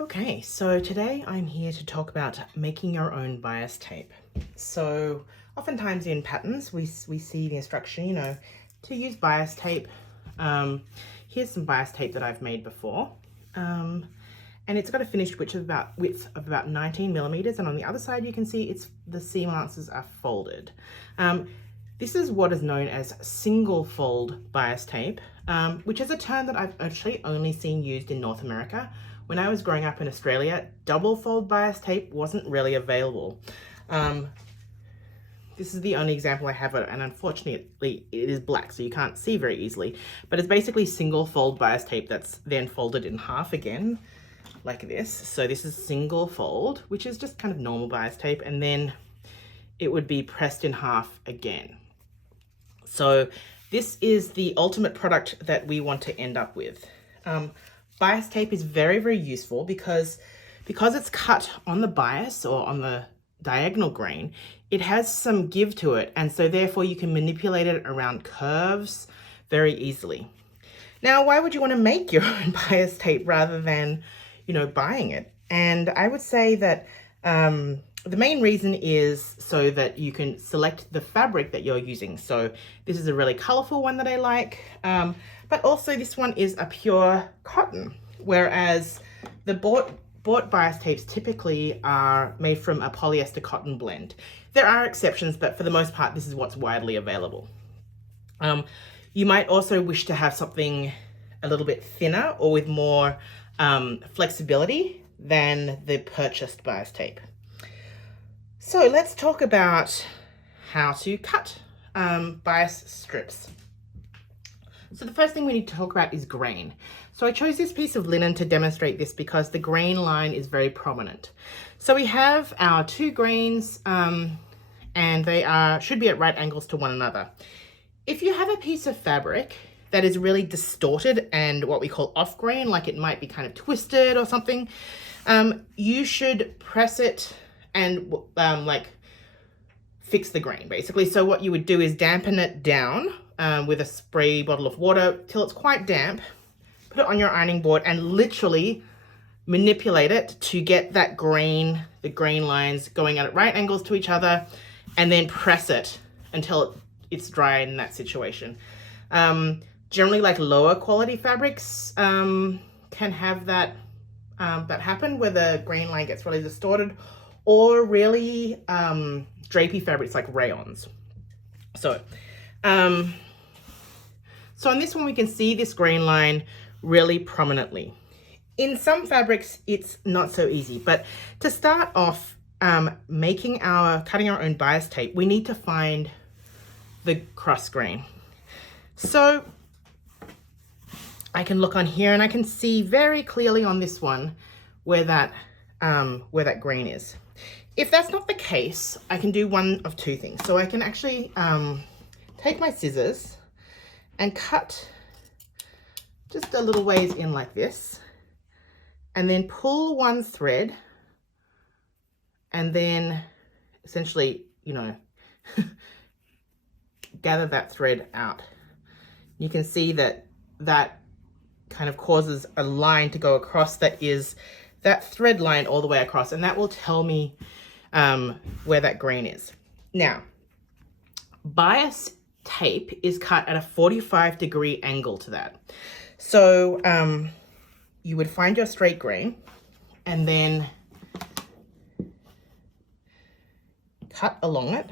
Okay, so today I'm here to talk about making your own bias tape. So oftentimes in patterns we see the instruction, to use bias tape. Here's some bias tape that I've made before. And it's got a finished width of about 19 millimeters, and on the other side you can see the seam allowances are folded. This is what is known as single fold bias tape, which is a term that I've actually only seen used in North America. When I was growing up in Australia, double fold bias tape wasn't really available. This is the only example I have, and unfortunately it is black, so you can't see very easily. But it's basically single fold bias tape that's then folded in half again, like this. So this is single fold, which is just kind of normal bias tape, and then it would be pressed in half again. So this is the ultimate product that we want to end up with. Bias tape is very, very useful because it's cut on the bias or on the diagonal grain, it has some give to it, and so therefore you can manipulate it around curves very easily. Now, why would you want to make your own bias tape rather than, buying it? And I would say that the main reason is so that you can select the fabric that you're using. So this is a really colorful one that I like, but also this one is a pure cotton, whereas the bought bias tapes typically are made from a polyester cotton blend. There are exceptions, but for the most part, this is what's widely available. You might also wish to have something a little bit thinner or with more flexibility than the purchased bias tape. So let's talk about how to cut bias strips. So the first thing we need to talk about is grain. So I chose this piece of linen to demonstrate this because the grain line is very prominent. So we have our two grains and they should be at right angles to one another. If you have a piece of fabric that is really distorted and what we call off grain, like it might be kind of twisted or something, you should press it and fix the grain basically. So what you would do is dampen it down with a spray bottle of water till it's quite damp, put it on your ironing board and literally manipulate it to get that grain, the grain lines going at right angles to each other, and then press it until it's dry in that situation. Generally, like lower quality fabrics can have that happen where the grain line gets really distorted, or really drapey fabrics like rayons. So on this one, we can see this grain line really prominently. In some fabrics, it's not so easy, but to start off cutting our own bias tape, we need to find the cross grain. So I can look on here and I can see very clearly on this one where that grain is. If that's not the case, I can do one of two things. So I can actually take my scissors and cut just a little ways in like this, and then pull one thread, and then essentially, gather that thread out. You can see that kind of causes a line to go across that is that thread line all the way across, and that will tell me where that grain is. Now, bias tape is cut at a 45-degree angle to that. So you would find your straight grain and then cut along it.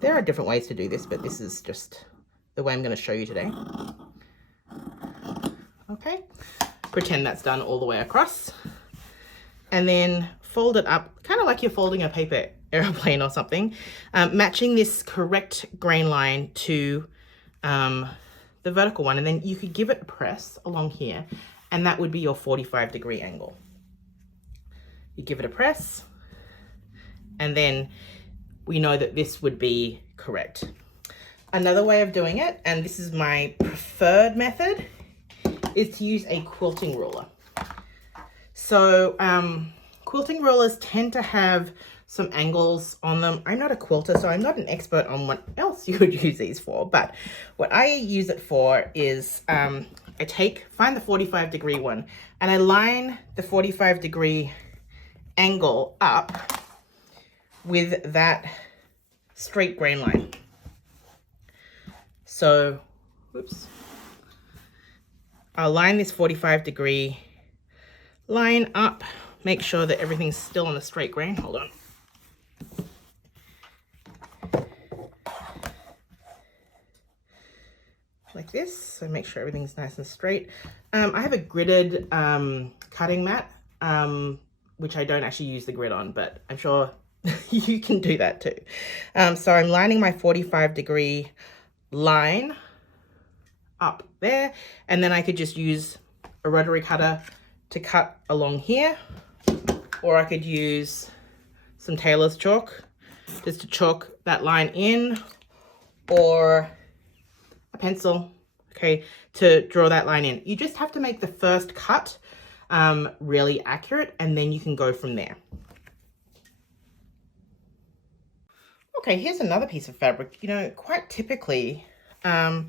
There are different ways to do this, but this is just the way I'm going to show you today. Okay, pretend that's done all the way across, and then fold it up, kind of like you're folding a paper airplane or something, matching this correct grain line to the vertical one, and then you could give it a press along here, and that would be your 45-degree angle. You give it a press, and then we know that this would be correct. Another way of doing it, and this is my preferred method, is to use a quilting ruler. So quilting rulers tend to have some angles on them. I'm not a quilter, so I'm not an expert on what else you would use these for, but what I use it for is find the 45-degree one, and I line the 45-degree angle up with that straight grain line. So, whoops. I'll line this 45-degree line up, make sure that everything's still on the straight grain. Hold on. Like this, so make sure everything's nice and straight. I have a gridded cutting mat, which I don't actually use the grid on, but I'm sure you can do that too. So I'm lining my 45-degree line up there, and then I could just use a rotary cutter to cut along here, or I could use some tailor's chalk just to chalk that line in, or a pencil, okay, to draw that line in. You just have to make the first cut really accurate, and then you can go from there. Okay, here's another piece of fabric. You know, quite typically, I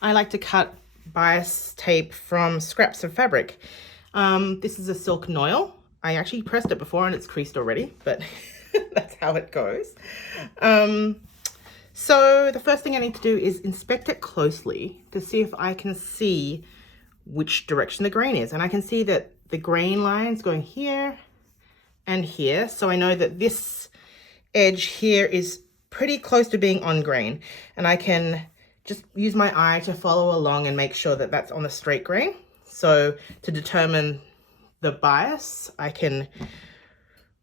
like to cut bias tape from scraps of fabric. This is a silk noil. I actually pressed it before and it's creased already, but that's how it goes. So the first thing I need to do is inspect it closely to see if I can see which direction the grain is. And I can see that the grain line's going here and here. So I know that this edge here is pretty close to being on grain. And I can just use my eye to follow along and make sure that that's on the straight grain. So to determine the bias, I can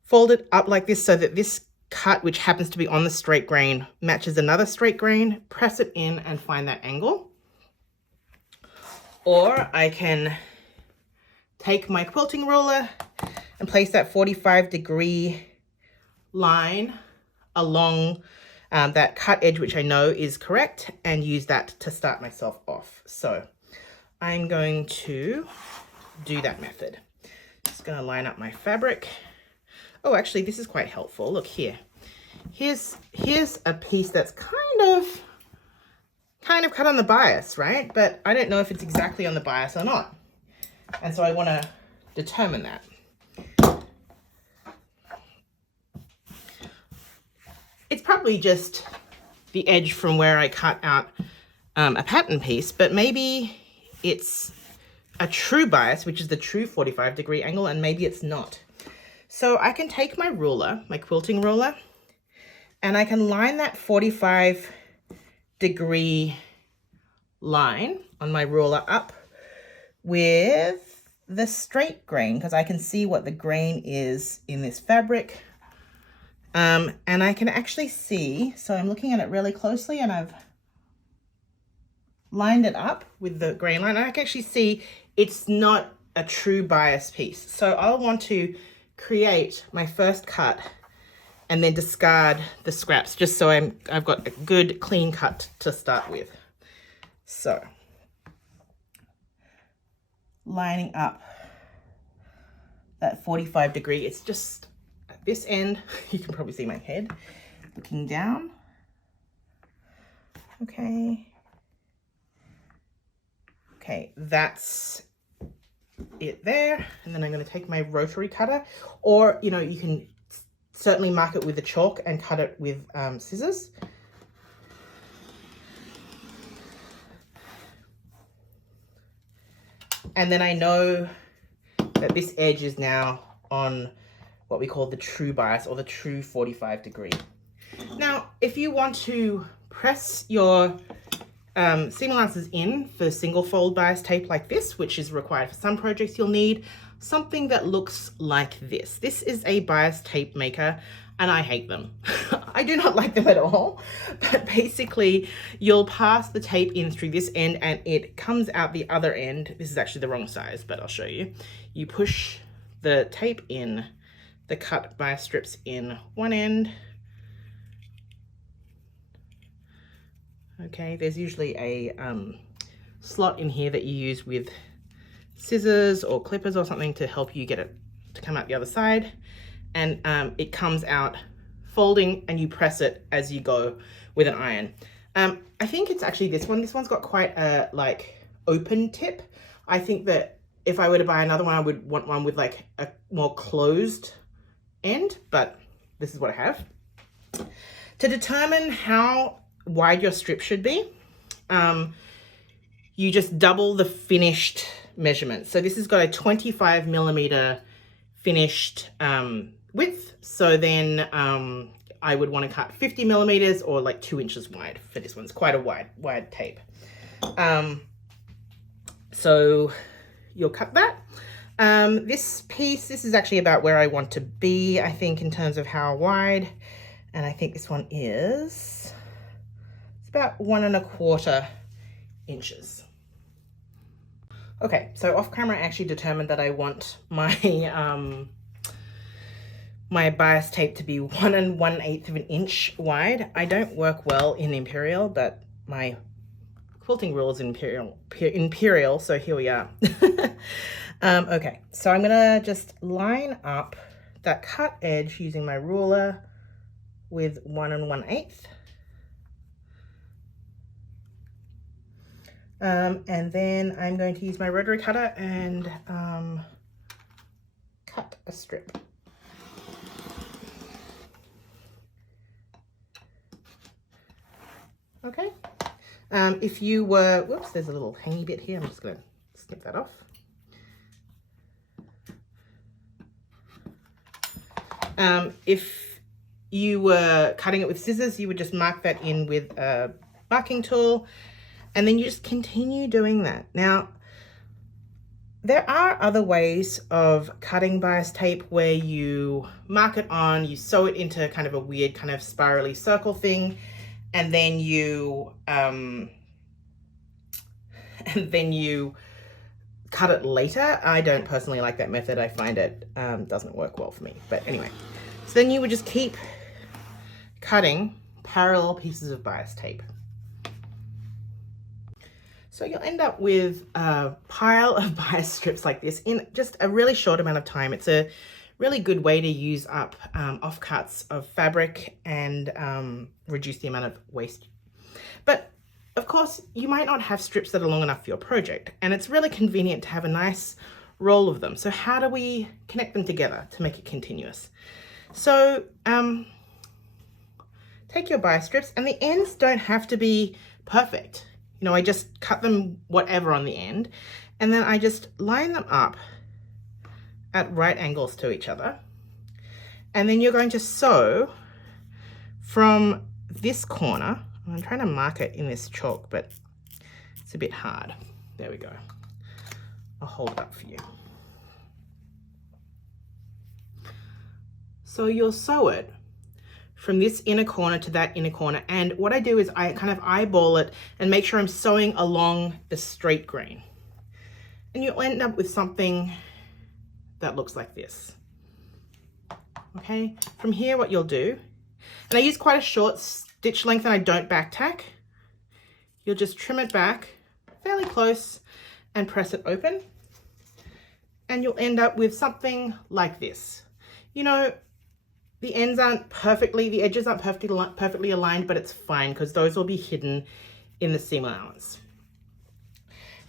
fold it up like this so that this cut, which happens to be on the straight grain, matches another straight grain, press it in and find that angle. Or I can take my quilting ruler and place that 45-degree line along that cut edge, which I know is correct, and use that to start myself off. So I'm going to do that method. Just going to line up my fabric. Oh, actually, this is quite helpful. Look here. Here's a piece that's kind of cut on the bias, right? But I don't know if it's exactly on the bias or not. And so I want to determine that. It's probably just the edge from where I cut out a pattern piece, but maybe it's a true bias, which is the true 45-degree angle, and maybe it's not. So I can take my ruler, my quilting ruler, and I can line that 45-degree line on my ruler up with the straight grain, because I can see what the grain is in this fabric. And I can actually see, so I'm looking at it really closely, and I've lined it up with the grain line, and I can actually see it's not a true bias piece. So I'll want to create my first cut and then discard the scraps, just so I've got a good clean cut to start with. So lining up that 45-degree, it's just at this end, you can probably see my head looking down. Okay, that's it there. And then I'm going to take my rotary cutter, or you know, you can certainly mark it with the chalk and cut it with scissors. And then I know that this edge is now on what we call the true bias, or the true 45-degree. Now, if you want to press your seam allowances in for single fold bias tape like this, which is required for some projects, you'll need something that looks like this. This is a bias tape maker, and I hate them. I do not like them at all, but basically you'll pass the tape in through this end and it comes out the other end. This is actually the wrong size, but I'll show you. You push the tape in, the cut bias strips in one end. Okay, there's usually a slot in here that you use with scissors or clippers or something to help you get it to come out the other side. And it comes out folding, and you press it as you go with an iron. I think it's actually this one. This one's got quite a open tip. I think that if I were to buy another one, I would want one with like a more closed end, but this is what I have. To determine how wide your strip should be, you just double the finished measurement. So this has got a 25 millimeter finished width. So then I would want to cut 50 millimeters or like 2 inches wide for this one. It's quite a wide tape. So you'll cut that. This piece, this is actually about where I want to be, I think, in terms of how wide. And I think this one is, it's about 1 1/4 inches. Okay, so off camera I actually determined that I want my my bias tape to be 1 1/8 of an inch wide. I don't work well in Imperial, but my quilting rule is Imperial, so here we are. Okay, so I'm gonna just line up that cut edge using my ruler with 1 1/8. And then I'm going to use my rotary cutter and cut a strip. Okay. If you were, whoops, there's a little hangy bit here. I'm just going to snip that off. If you were cutting it with scissors, you would just mark that in with a marking tool, and then you just continue doing that. Now, there are other ways of cutting bias tape where you mark it on, you sew it into kind of a weird kind of spirally circle thing, and then you cut it later. I don't personally like that method. I find it doesn't work well for me. But anyway, so then you would just keep cutting parallel pieces of bias tape. So you'll end up with a pile of bias strips like this in just a really short amount of time. It's a really good way to use up offcuts of fabric and reduce the amount of waste. But of course, you might not have strips that are long enough for your project, and it's really convenient to have a nice roll of them. So how do we connect them together to make it continuous? So take your bias strips, and the ends don't have to be perfect. You know, I just cut them whatever on the end, and then I just line them up at right angles to each other. And then you're going to sew from this corner. I'm trying to mark it in this chalk, but it's a bit hard. There we go. I'll hold it up for you. So you'll sew it from this inner corner to that inner corner. And what I do is I kind of eyeball it and make sure I'm sewing along the straight grain. And you'll end up with something that looks like this. Okay, from here what you'll do, and I use quite a short stitch length and I don't back tack, you'll just trim it back fairly close and press it open, and you'll end up with something like this. You know, the ends aren't perfectly, the edges aren't perfectly aligned, but it's fine because those will be hidden in the seam allowance.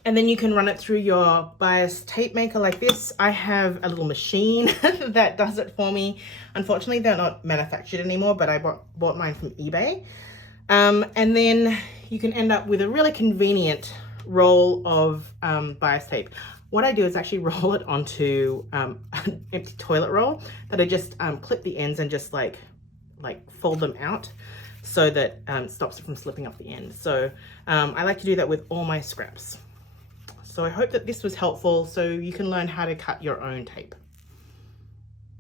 And then you can run it through your bias tape maker like this. I have a little machine that does it for me. Unfortunately, they're not manufactured anymore, but I bought mine from eBay. And then you can end up with a really convenient roll of bias tape. What I do is actually roll it onto an empty toilet roll that I just clip the ends and just like fold them out so that it stops it from slipping off the end. So I like to do that with all my scraps. So I hope that this was helpful so you can learn how to cut your own tape.